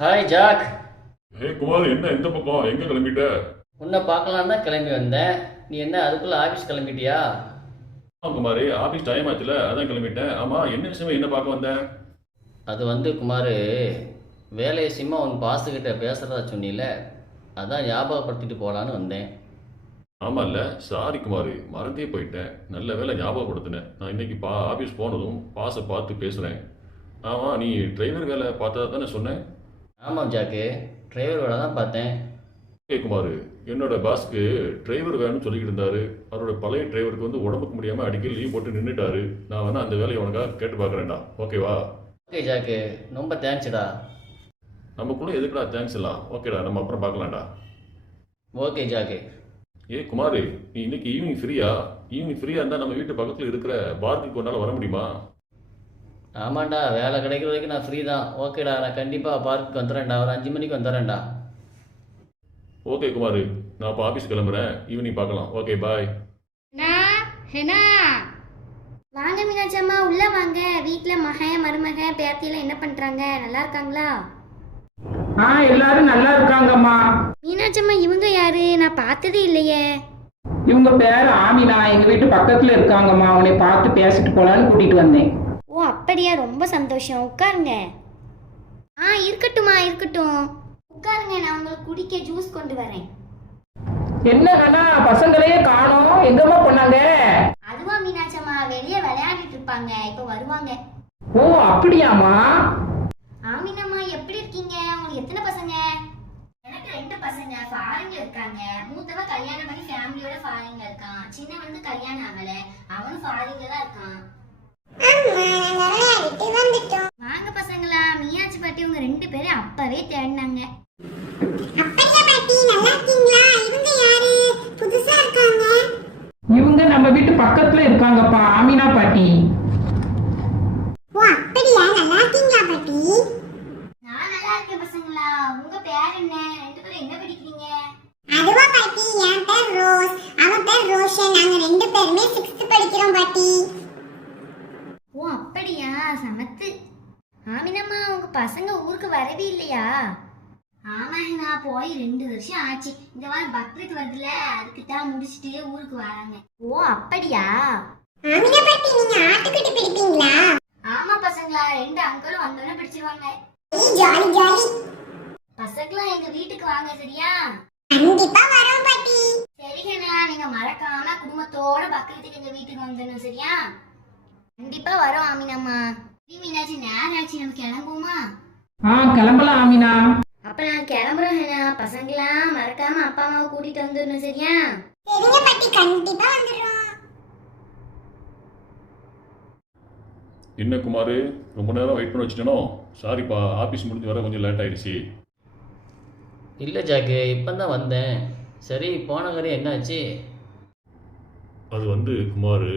Hi jack. Kumar, என்ன இந்த பக்கம் எங்க கிளம்பிட்ட? உன்னை பார்க்கலாம் தான் கிளம்பி வந்தேன். நீ என்ன அதுக்குள்ளே ஆஃபீஸ் கிளம்பிட்டியா? குமார், ஆபீஸ் டைம் ஆச்சுல, அதான் கிளம்பிட்டேன். ஆமா, என்ன விஷயமா என்ன பார்க்க வந்தேன்? அது வந்து குமார், வேலை விஷயமா உன் பாஸுக்கிட்ட பேசுகிறதா சொன்னில, அதான் ஞாபகப்படுத்திட்டு போகலான்னு வந்தேன். ஆமாம்ல, சாரி குமார், மறந்தே போயிட்டேன். நல்ல வேலை ஞாபகப்படுத்தினேன். நான் இன்னைக்கு ஆபீஸ் போனதும் பாஸை பார்த்து பேசுகிறேன். ஆமாம், நீ டிரைவர் வேலை பார்த்ததா தானே சொன்னேன்? ஆமாம் ஜாக்கு, டிரைவர் வேலை தான் பார்த்தேன். குமார், என்னோட பாஸ்க்கு டிரைவர் வேணும்னு சொல்லிக்கிட்டு இருந்தாரு. அவரோட பழைய டிரைவருக்கு வந்து உடம்புக்கு முடியாமல் அடிக்கடி லீவ் போட்டு நின்றுட்டாரு. நான் வேணா அந்த வேலையை உனக்காக கேட்டு பார்க்குறேன்டா. ஓகேவா? ஓகே ஜாக்கு, ரொம்ப தேங்க்ஸ்டா. நமக்குள்ளே எதுக்குடா தேங்க்ஸ் எல்லாம்? ஓகேடா, நம்ம அப்புறம் பார்க்கலாம்டா. Okay jack. குமார், நீ இன்னைக்கு ஈவினிங் ஃப்ரீயா? ஈவினிங் ஃப்ரீயாக இருந்தால் நம்ம வீட்டு பக்கத்தில் இருக்கிற பார்க்குக்கு ஒன்றால் வர முடியுமா? ஆமாண்டா, வேலை கிடைக்கிற வரைக்கும் நான் ஃப்ரீ தான். ஓகேடா, நான் கண்டிப்பாக பார்க்குக்கு வந்துடுறேன்டா. ஒரு 5 மணிக்கு வந்துடுறேன்டா. ஓகே குமார், நான் இப்போ ஆஃபீஸ் கிளம்புறேன். ஈவினிங் பார்க்கலாம். ஓகே, பாய். வாங்க மீனாட்சி அம்மா, உள்ள வாங்க. வீட்டுல மகன் மருமக பேத்தியெல்லாம் என்ன பண்றாங்க? நல்லா இருக்காங்களா? எல்லாரும் நல்லா இருக்காங்கம்மா. மீனாட்சி அம்மா, இவங்க யாரு? நான் பார்த்ததே இல்லையே. இவங்க பேர் ஆமினா, எங்க வீட்டு பக்கத்துல இருக்காங்கம்மா. உன்னை பார்த்து பேசிட்டு போலான்னு கூட்டிட்டு வந்தேன். ஓ அப்படியா, ரொம்ப சந்தோஷம். உட்காருங்க. இருக்கட்டும்மா, இருக்கட்டும். உட்காருங்க, நான் உங்களுக்கு குடிக்க ஜூஸ் கொண்டு வரேன். என்னன்னா பசங்களையே காணோம், எங்கம்மா போனாங்க? அதுவா மீனாட்சி அம்மா, வெளியே விளையாடிட்டு இருப்பாங்க, இப்ப வருவாங்க. ஓ அப்படியாம்மா. ஆமினம்மா, எப்படி இருக்கீங்க? உங்களுக்கு எத்தனை பசங்க? எனக்கு 2 பசங்க ஃபாரின்ல இருக்காங்க. மூத்தவன் கல்யாணம் பண்ணி ஃபேமிலியோட ஃபாரின்ல இருக்கான். சின்னவனுக்கு கல்யாணம் ஆகல, அவனும் ஃபாரின்ல தான் இருக்கான். வாங்க பசங்களா, மீனாட்சி பாட்டி உங்க 2 பேரும் அப்பவே தேடினாங்க. இவங்க நம்ம வீட்டு பக்கத்துல இருக்காங்கப்பா, ஆமினா பாட்டி. நான் நல்லா இருக்கேன் பசங்களா. உங்க பேர் என்ன? 2 பேரும் என்ன படிக்கிறீங்க? அதுவா பாட்டி, என் பேர் ரோஸ், அவன் பேர் ரோஷன். நாங்க 2 பேருமே 6th படிக்கிறோம் பாட்டி. ஓ அப்படியா, சமத்து. ஆமினம்மா, உங்க பசங்க ஊருக்கு வரவே இல்லையா? ஆமா, நான் போய் 2 வருஷம் ஆச்சு. இந்த வாரம் பக்ரீத் வருதுல, அதுக்கு தான் முடிச்சிட்டு ஊருக்கு வராங்க. ஓ அப்படியா. ஆமினா பாட்டி, நீங்க ஆட்டுக்குட்டி பிடிப்பீங்களா? ஆமா பசங்களா, 2 அங்கிளும் வந்தோடனே பிடிச்சிருவாங்க. Jolly jolly. பசங்களா, எங்க வீட்டுக்கு வாங்க, சரியா? கண்டிப்பா வரோம் பாட்டி. சரிங்கண்ணா, நீங்க மறக்காம குடும்பத்தோட பக்ரீத்துக்கு எங்க வீட்டுக்கு வந்துடணும், சரியா? கண்டிப்பா வரோம் ஆமினம்மா. மீனாட்சி, நேரம் ஆச்சு, நம்ம கிளம்புவோமா? கிளம்பலாம் ஆமினா. அப்ப நான் கிளம்புறேன். பசங்களாம் மறக்காம அப்பா அம்மாவை கூட்டிட்டு வந்துடணும், சரியா? சரிங்க பாட்டி, கண்டிப்பா வந்துடுறோம். என்ன குமார், ரொம்ப நேரம் வெயிட் பண்ண வச்சுட்டேனோ? சாரிப்பா, ஆஃபீஸ் முடிஞ்சு வர கொஞ்சம் லேட் ஆயிடுச்சு. இல்லை ஜாக்கு, இப்போ தான் வந்தேன். சரி, போன காரியம் என்னாச்சு? அது வந்து குமார்,